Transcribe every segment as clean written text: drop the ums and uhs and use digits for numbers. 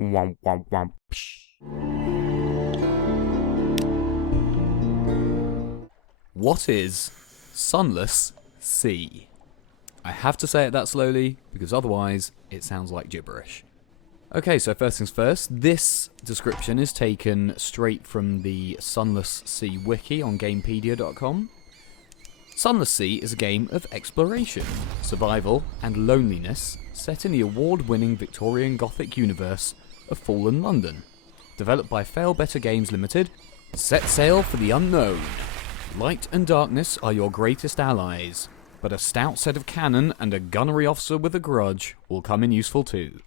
Womp womp womp. What is Sunless Sea? I have to say it that slowly because otherwise it sounds like gibberish. Okay, so first things first, this description is taken straight from the Sunless Sea wiki on Gamepedia.com. Sunless Sea is a game of exploration, survival, and loneliness set in the award-winning Victorian Gothic universe of Fallen London. Developed by Failbetter Games Ltd, set sail for the unknown. Light and darkness are your greatest allies, but a stout set of cannon and a gunnery officer with a grudge will come in useful too,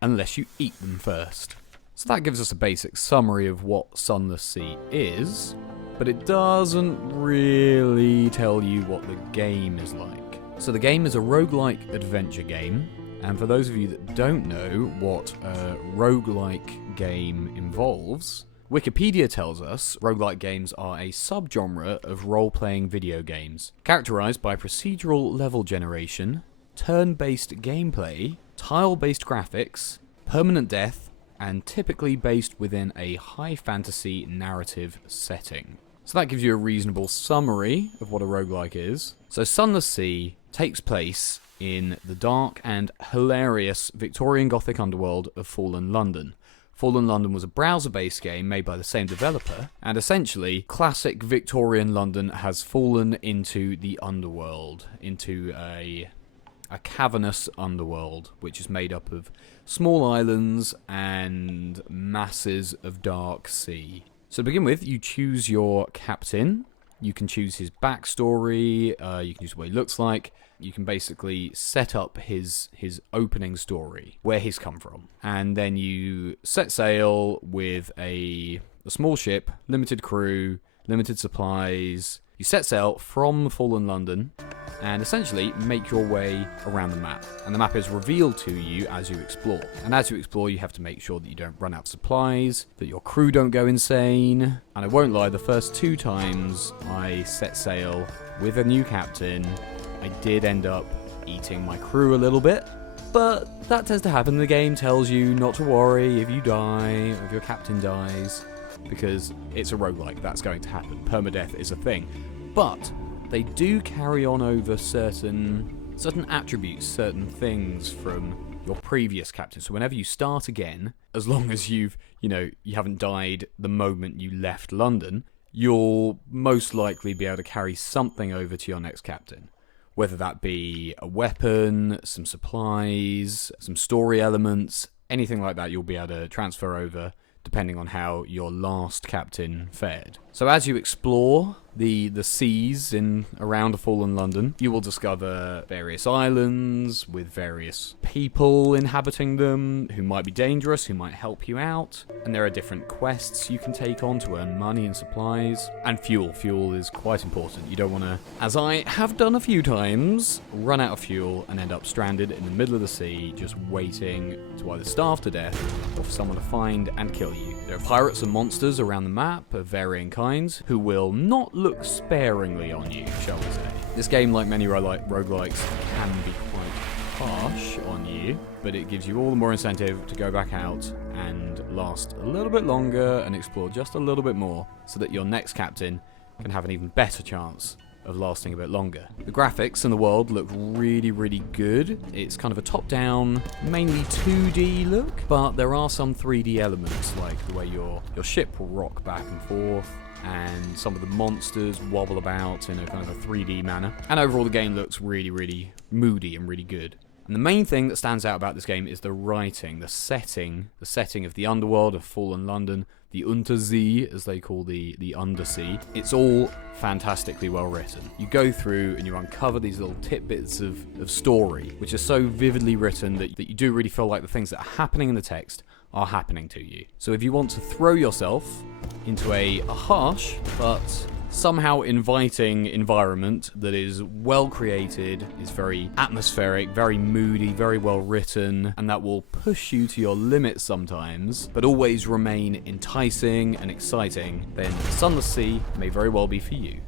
unless you eat them first. So that gives us a basic summary of what Sunless Sea is, but it doesn't really tell you what the game is like. So the game is a roguelike adventure game, and for those of you that don't know what a roguelike game involves, Wikipedia tells us roguelike games are a subgenre of role-playing video games, characterized by procedural level generation, turn-based gameplay, tile-based graphics, permanent death, and typically based within a high fantasy narrative setting. So that gives you a reasonable summary of what a roguelike is. So Sunless Sea takes place in the dark and hilarious Victorian Gothic underworld of Fallen London. Fallen London was a browser-based game made by the same developer, and essentially, classic Victorian London has fallen into the underworld, into a cavernous underworld, which is made up of small islands and masses of dark sea. So to begin with, you choose your captain. You can choose his backstory, you can choose what he looks like. You can basically set up his opening story, where he's come from. And then you set sail with a small ship, limited crew, limited supplies. You set sail from Fallen London and essentially make your way around the map. And the map is revealed to you as you explore. And as you explore, you have to make sure that you don't run out of supplies, that your crew don't go insane. And I won't lie, the first 2 times I set sail with a new captain, I did end up eating my crew a little bit. But that tends to happen. The game tells you not to worry if you die, or if your captain dies, because it's a roguelike, that's going to happen. Permadeath is a thing. But they do carry on over certain attributes, certain things from your previous captain. So whenever you start again, as long as you haven't died the moment you left London, you'll most likely be able to carry something over to your next captain. Whether that be a weapon, some supplies, some story elements, anything like that you'll be able to transfer over depending on how your last captain fared. So as you explore the seas in around Fallen London, you will discover various islands with various people inhabiting them who might be dangerous, who might help you out. And there are different quests you can take on to earn money and supplies. And fuel. Fuel is quite important. You don't want to, as I have done a few times, run out of fuel and end up stranded in the middle of the sea just waiting to either starve to death or for someone to find and kill you. There are pirates and monsters around the map of varying kinds who will not look sparingly on you, shall we say. This game, like many roguelikes, can be quite harsh on you, but it gives you all the more incentive to go back out and last a little bit longer and explore just a little bit more so that your next captain can have an even better chance of lasting a bit longer. The graphics in the world look really, really good. It's kind of a top-down, mainly 2D look, but there are some 3D elements, like the way your ship will rock back and forth, and some of the monsters wobble about in a kind of a 3D manner. And overall, the game looks really, really moody and really good. And the main thing that stands out about this game is the writing, the setting of the underworld of Fallen London, the Untersee, as they call the undersea. It's all fantastically well written. You go through and you uncover these little tidbits of story, which are so vividly written that you do really feel like the things that are happening in the text are happening to you. So if you want to throw yourself into a harsh but somehow inviting environment that is well created, is very atmospheric, very moody, very well written, and that will push you to your limits sometimes, but always remain enticing and exciting, then Sunless Sea may very well be for you.